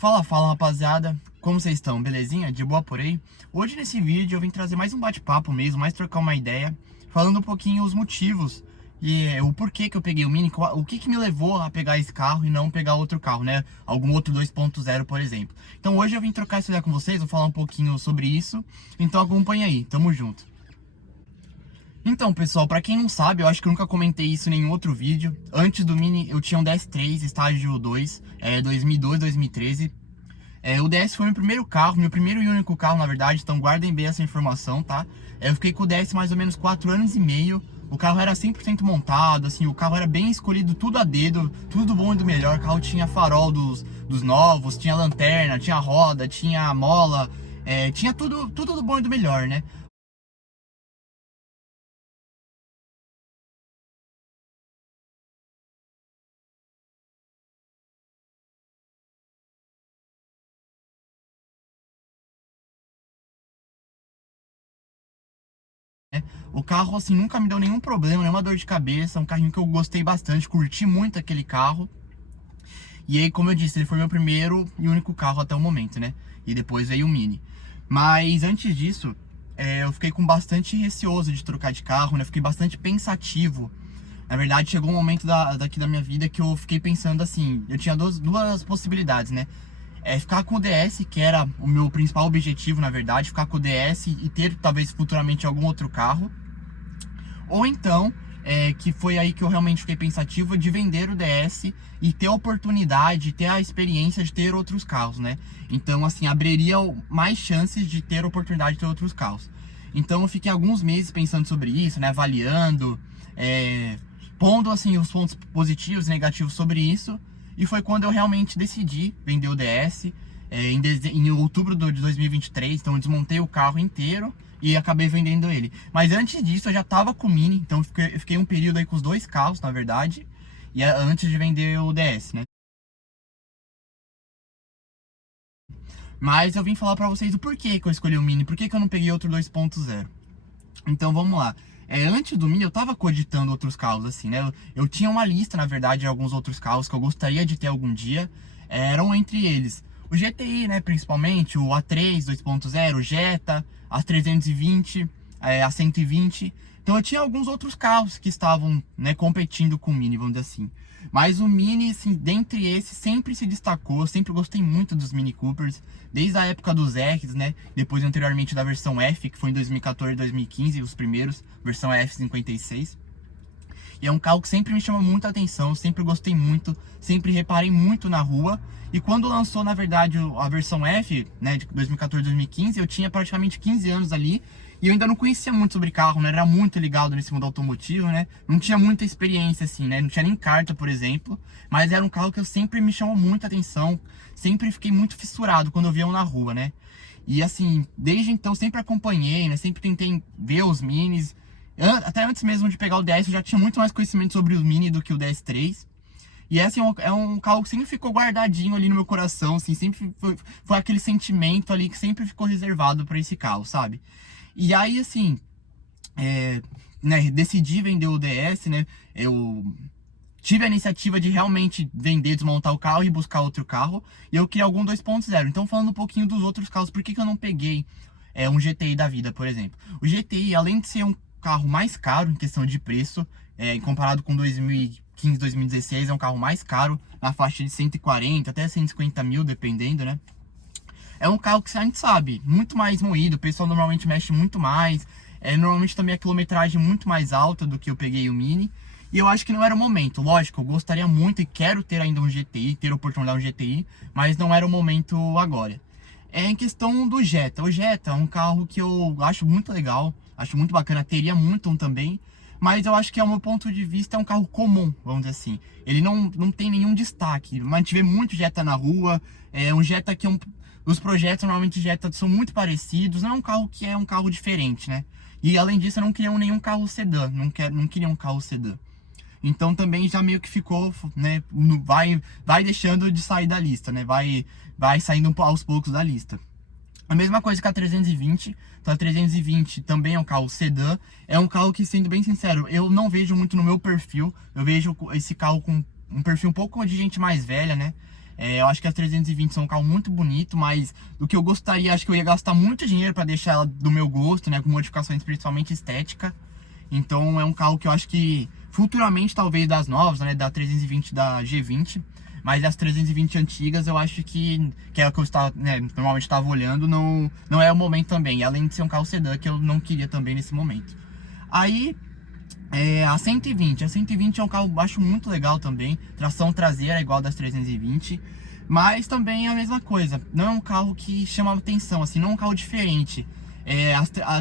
Fala rapaziada, como vocês estão? Belezinha? De boa por aí? Hoje nesse vídeo eu vim trazer mais um bate-papo mesmo, mais trocar uma ideia, falando um pouquinho os motivos e o porquê que eu peguei o Mini, o que me levou a pegar esse carro e não pegar outro carro, né? Algum outro 2.0, por exemplo. Então hoje eu vim trocar essa ideia com vocês, vou falar um pouquinho sobre isso, então acompanha aí, tamo junto. Então, pessoal, pra quem não sabe, eu acho que eu nunca comentei isso em nenhum outro vídeo. Antes do Mini, eu tinha um DS3, estágio 2, 2002, 2013. O DS foi meu primeiro carro, meu primeiro e único carro, na verdade, então guardem bem essa informação, tá? Eu fiquei com o DS mais ou menos 4 anos e meio. O carro era 100% montado, assim, o carro era bem escolhido, tudo a dedo, tudo do bom e do melhor. O carro tinha farol dos novos, tinha lanterna, tinha roda, tinha mola, tinha tudo do bom e do melhor, né? O carro, assim, nunca me deu nenhum problema, nenhuma dor de cabeça. Um carrinho que eu gostei bastante, curti muito aquele carro. E aí, como eu disse, ele foi meu primeiro e único carro até o momento, né? E depois veio o Mini. Mas antes disso, eu fiquei com bastante receoso de trocar de carro, né? Eu fiquei bastante pensativo. Na verdade, chegou um momento daqui da minha vida que eu fiquei pensando assim, eu tinha duas possibilidades, né? Ficar com o DS, que era o meu principal objetivo, na verdade, ficar com o DS e ter talvez futuramente algum outro carro. Ou então, que foi aí que eu realmente fiquei pensativo, de vender o DS e ter a oportunidade, ter a experiência de ter outros carros, né? Então, assim, abriria mais chances de ter a oportunidade de ter outros carros. Então, eu fiquei alguns meses pensando sobre isso, né? Avaliando, pondo, assim, os pontos positivos e negativos sobre isso. E foi quando eu realmente decidi vender o DS, em outubro de 2023. Então, eu desmontei o carro inteiro e acabei vendendo ele. Mas antes disso eu já tava com o Mini, então eu fiquei um período aí com os dois carros, na verdade, e antes de vender o DS, né? Mas eu vim falar pra vocês o porquê que eu escolhi o Mini, por que eu não peguei outro 2.0. Então vamos lá. Antes do Mini eu tava cogitando outros carros assim, né? Eu tinha uma lista, na verdade, de alguns outros carros que eu gostaria de ter algum dia. Eram entre eles o GTI, né, principalmente, o A3 2.0, o Jetta, a 320, a 120. Então eu tinha alguns outros carros que estavam, né, competindo com o Mini, vamos dizer assim. Mas o Mini, assim, dentre esses, sempre se destacou. Eu sempre gostei muito dos Mini Coopers, desde a época dos R's, né? Depois, anteriormente, da versão F, que foi em 2014 e 2015, os primeiros, versão F56. E é um carro que sempre me chama muita atenção, sempre gostei muito, sempre reparei muito na rua. E quando lançou, na verdade, a versão F, né, de 2014 2015, eu tinha praticamente 15 anos ali. E eu ainda não conhecia muito sobre carro, né? Era muito ligado nesse mundo automotivo, né? Não tinha muita experiência, assim, né? Não tinha nem carta, por exemplo. Mas era um carro que eu sempre me chamou muita atenção. Sempre fiquei muito fissurado quando eu via um na rua, né? E assim, desde então sempre acompanhei, né? Sempre tentei ver os minis. Até antes mesmo de pegar o DS, eu já tinha muito mais conhecimento sobre o Mini do que o DS3. E assim, é um carro que sempre ficou guardadinho ali no meu coração, assim, sempre foi aquele sentimento ali que sempre ficou reservado para esse carro, sabe? E aí, assim, né, decidi vender o DS, né? Eu tive a iniciativa de realmente vender, desmontar o carro e buscar outro carro. E eu queria algum 2.0. Então, falando um pouquinho dos outros carros, por que eu não peguei um GTI da vida, por exemplo? O GTI, além de ser um carro mais caro em questão de preço, comparado com 2015, 2016, é um carro mais caro, na faixa de 140 até 150 mil, dependendo, né? É um carro que a gente sabe, muito mais moído, o pessoal normalmente mexe muito mais. Normalmente também a quilometragem muito mais alta do que eu peguei o Mini. E eu acho que não era o momento. Lógico, eu gostaria muito e quero ter ainda um GTI, ter a oportunidade de um GTI, mas não era o momento agora. Em questão do Jetta. O Jetta é um carro que eu acho muito legal, acho muito bacana, teria muito um também, mas eu acho que, ao meu ponto de vista, é um carro comum, vamos dizer assim. Ele não tem nenhum destaque, mas a gente vê muito Jetta na rua, um Jetta que os projetos normalmente Jetta são muito parecidos, não é um carro que é um carro diferente, né? E além disso, eu não queria nenhum carro sedã, não queria um carro sedã. Então também já meio que ficou, né, vai deixando de sair da lista, né? Vai saindo aos poucos da lista. A mesma coisa que a 320. Então a 320 também é um carro sedã. É um carro que, sendo bem sincero, eu não vejo muito no meu perfil. Eu vejo esse carro com um perfil um pouco de gente mais velha, né? Eu acho que as 320 são um carro muito bonito, mas do que eu gostaria, acho que eu ia gastar muito dinheiro para deixar ela do meu gosto, né? Com modificações principalmente estética. Então é um carro que eu acho que futuramente, talvez das novas, né? Da 320 da G20. Mas as 320 antigas eu acho que é o que eu estava, né, normalmente estava olhando, não é o momento também. E além de ser um carro sedã que eu não queria também nesse momento. Aí a 120. A 120 é um carro, acho muito legal também. Tração traseira igual das 320. Mas também é a mesma coisa. Não é um carro que chama atenção, assim, não é um carro diferente.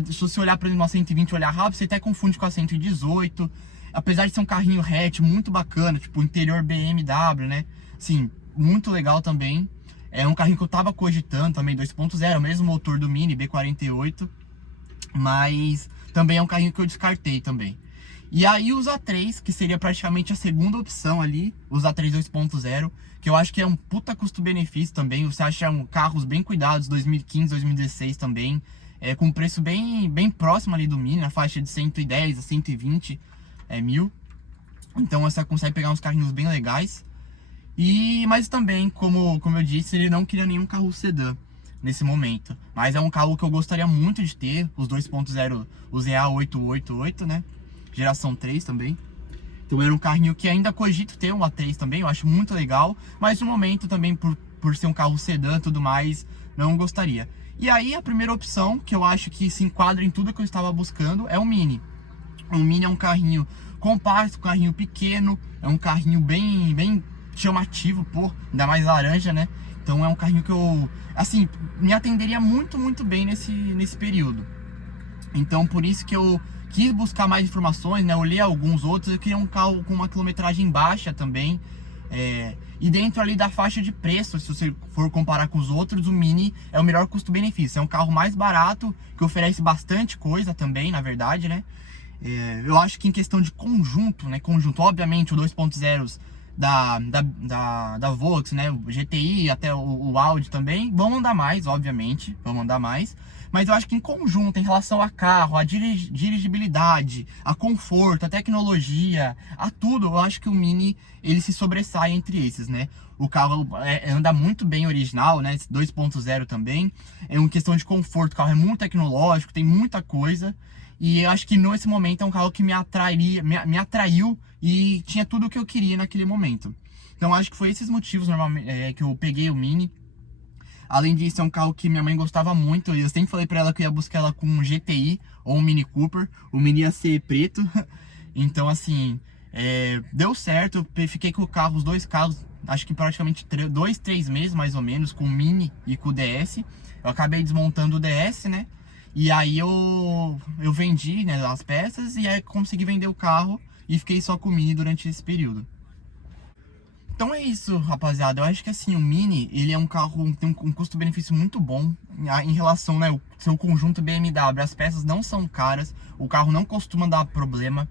Se você olhar, por exemplo, a 120 e olhar rápido, você até confunde com a 118. Apesar de ser um carrinho hatch muito bacana, tipo interior BMW, né? Sim, muito legal também. É um carrinho que eu tava cogitando também, 2.0, o mesmo motor do Mini B48. Mas também é um carrinho que eu descartei também. E aí os A3, que seria praticamente a segunda opção ali, os A3 2.0, que eu acho que é um puta custo-benefício também. Você acha carros bem cuidados, 2015, 2016 também, com preço bem próximo ali do Mini, na faixa de 110 a 120 mil. Então você consegue pegar uns carrinhos bem legais. Mas também, como eu disse, ele não queria nenhum carro sedã nesse momento. Mas é um carro que eu gostaria muito de ter, os 2.0, os EA888, né? Geração 3 também. Então era um carrinho que ainda cogito ter um A3 também, eu acho muito legal. Mas no momento também, por ser um carro sedã e tudo mais, não gostaria. E aí a primeira opção, que eu acho que se enquadra em tudo que eu estava buscando, é o Mini. O Mini é um carrinho compacto, um carrinho pequeno, é um carrinho bem chamativo, pô, ainda mais laranja, né? Então é um carrinho que eu, assim, me atenderia muito bem nesse período. Então por isso que eu quis buscar mais informações, né? Eu li alguns outros, eu queria um carro com uma quilometragem baixa também. E dentro ali da faixa de preço, se você for comparar com os outros, o Mini é o melhor custo-benefício. É um carro mais barato, que oferece bastante coisa também, na verdade, né? Eu acho que em questão de conjunto, né? Conjunto, obviamente, o 2.0 da Volks, né? O GTI, até o Audi também, vão andar mais, obviamente, vão andar mais. Mas eu acho que em conjunto, em relação a carro, a dirigibilidade, a conforto, a tecnologia, a tudo, eu acho que o Mini, ele se sobressai entre esses, né? O carro anda muito bem original, né? 2.0 também. É uma questão de conforto, o carro é muito tecnológico, tem muita coisa. E eu acho que nesse momento é um carro que me atraiu e tinha tudo o que eu queria naquele momento. Então acho que foi esses motivos normalmente que eu peguei o Mini. Além disso, é um carro que minha mãe gostava muito. E eu sempre falei pra ela que eu ia buscar ela com um GTI ou um Mini Cooper. O Mini ia ser preto. Então assim, deu certo. Eu fiquei com o carro, os dois carros, acho que praticamente 2, 3 meses mais ou menos, com o Mini e com o DS. Eu acabei desmontando o DS, né? E aí eu vendi, né, as peças e aí consegui vender o carro e fiquei só com o Mini durante esse período. Então é isso, rapaziada. Eu acho que assim, o Mini, ele é um carro, tem um custo-benefício muito bom em relação, né, ao seu conjunto BMW. As peças não são caras, o carro não costuma dar problema.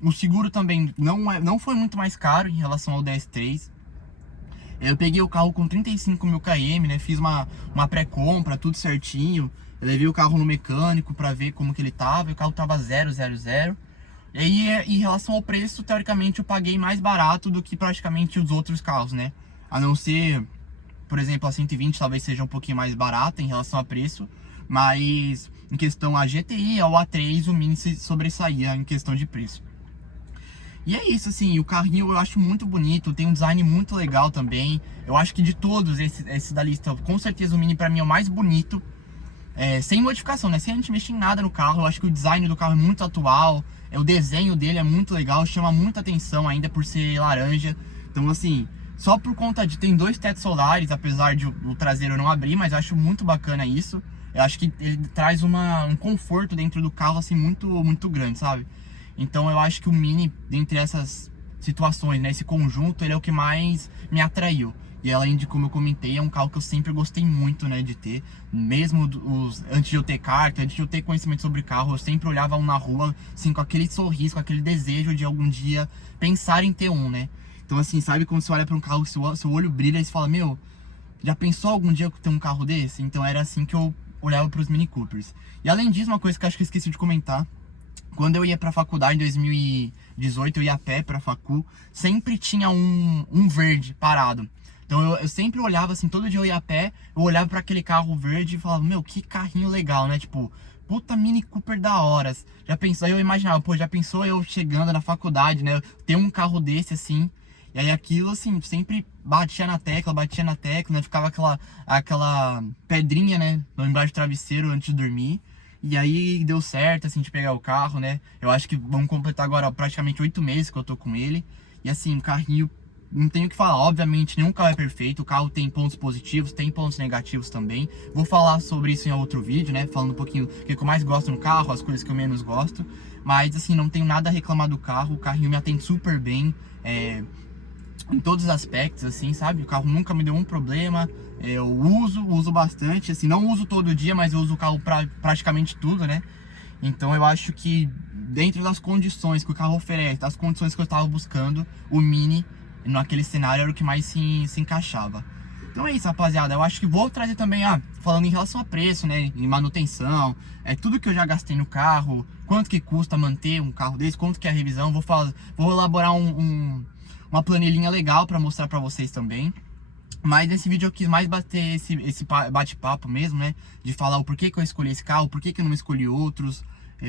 O seguro também não foi muito mais caro em relação ao DS3. Eu peguei o carro com 35 mil km, né? Fiz uma pré-compra, tudo certinho. Eu levei o carro no mecânico pra ver como que ele tava. E o carro tava 0, 0, 0. E aí, em relação ao preço, teoricamente eu paguei mais barato do que praticamente os outros carros, né? A não ser, por exemplo, a 120 talvez seja um pouquinho mais barata em relação a preço. Mas em questão a GTI, ao A3, o Mini se sobressaía em questão de preço. E é isso, assim, o carrinho eu acho muito bonito, tem um design muito legal também. Eu acho que de todos esses da lista, com certeza o Mini pra mim é o mais bonito. Sem modificação, né? Sem a gente mexer em nada no carro. Eu acho que o design do carro é muito atual. O desenho dele é muito legal, chama muita atenção ainda por ser laranja. Então, assim, só por conta de... Tem 2 tetos solares, apesar de o traseiro não abrir, mas eu acho muito bacana isso. Eu acho que ele traz um conforto dentro do carro, assim, muito grande, sabe? Então eu acho que o Mini, dentre essas situações, né, esse conjunto, ele é o que mais me atraiu. E além de, como eu comentei, é um carro que eu sempre gostei muito, né, de ter. Mesmo antes de eu ter carta, antes de eu ter conhecimento sobre carro, eu sempre olhava um na rua, assim, com aquele sorriso, com aquele desejo de algum dia pensar em ter um, né? Então assim, sabe quando você olha para um carro, seu olho brilha e você fala, meu, já pensou algum dia ter um carro desse? Então era assim que eu olhava para os Mini Coopers. E além disso, uma coisa que eu acho que eu esqueci de comentar, quando eu ia pra faculdade em 2018, eu ia a pé pra facu, sempre tinha um verde parado. Então eu sempre olhava assim, todo dia eu ia a pé, eu olhava pra aquele carro verde e falava, meu, que carrinho legal, né? Tipo, puta Mini Cooper da horas. Já pensou, eu imaginava, pô, já pensou eu chegando na faculdade, né? Ter um carro desse assim. E aí aquilo, assim, sempre batia na tecla, né? Ficava aquela pedrinha, né? Embaixo do travesseiro antes de dormir. E aí deu certo, assim, de pegar o carro, né? Eu acho que vamos completar agora praticamente 8 meses que eu tô com ele. E assim, um carrinho, não tenho o que falar. Obviamente, nenhum carro é perfeito. O carro tem pontos positivos, tem pontos negativos também. Vou falar sobre isso em outro vídeo, né? Falando um pouquinho do que eu mais gosto no carro, as coisas que eu menos gosto. Mas assim, não tenho nada a reclamar do carro. O carrinho me atende super bem. Em todos os aspectos, assim, sabe? O carro nunca me deu um problema. Eu uso bastante, assim, não uso todo dia, mas eu uso o carro pra praticamente tudo, né? Então eu acho que dentro das condições que o carro oferece, das condições que eu estava buscando, o Mini, naquele cenário, era o que mais se encaixava. Então é isso, rapaziada. Eu acho que vou trazer também, falando em relação a preço, né? Em manutenção, tudo que eu já gastei no carro, quanto que custa manter um carro desse, quanto que é a revisão. Vou elaborar uma planilhinha legal para mostrar para vocês também. Mas nesse vídeo eu quis mais bater esse bate-papo mesmo, né? De falar o porquê que eu escolhi esse carro, por que eu não escolhi outros,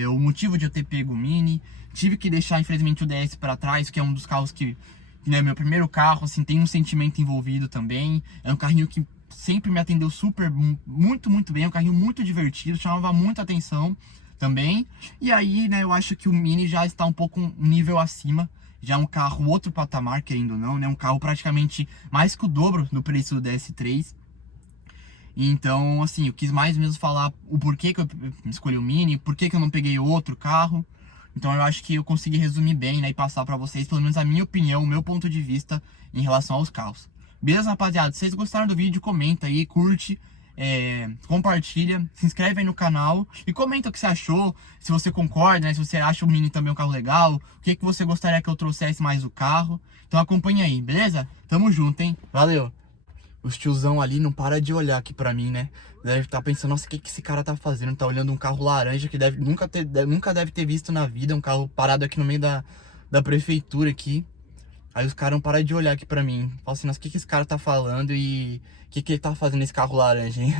o motivo de eu ter pego o Mini. Tive que deixar, infelizmente, o DS para trás, que é um dos carros que, né, meu primeiro carro, assim, tem um sentimento envolvido também. É um carrinho que sempre me atendeu super, muito bem. É um carrinho muito divertido, chamava muita atenção também. E aí, né, eu acho que o Mini já está um pouco um nível acima. Já é um carro outro patamar, querendo ou não, né? Um carro praticamente mais que o dobro do preço do DS3. Então, assim, eu quis mais mesmo falar o porquê que eu escolhi o Mini, por que eu não peguei outro carro. Então eu acho que eu consegui resumir bem, né, e passar pra vocês, pelo menos a minha opinião, o meu ponto de vista em relação aos carros. Beleza, rapaziada? Se vocês gostaram do vídeo, comenta aí, curte, compartilha, se inscreve aí no canal e comenta o que você achou, se você concorda, né, se você acha o Mini também um carro legal, o que você gostaria que eu trouxesse mais do carro. Então acompanha aí, beleza? Tamo junto, hein? Valeu! Os tiozão ali não para de olhar aqui pra mim, né? Deve estar pensando, nossa, o que esse cara tá fazendo? Tá olhando um carro laranja que nunca deve ter visto na vida. Um carro parado aqui no meio da prefeitura aqui. Aí os caras não param de olhar aqui pra mim. Falam assim, nossa, o que esse cara tá falando e o que ele tá fazendo nesse carro laranja, hein?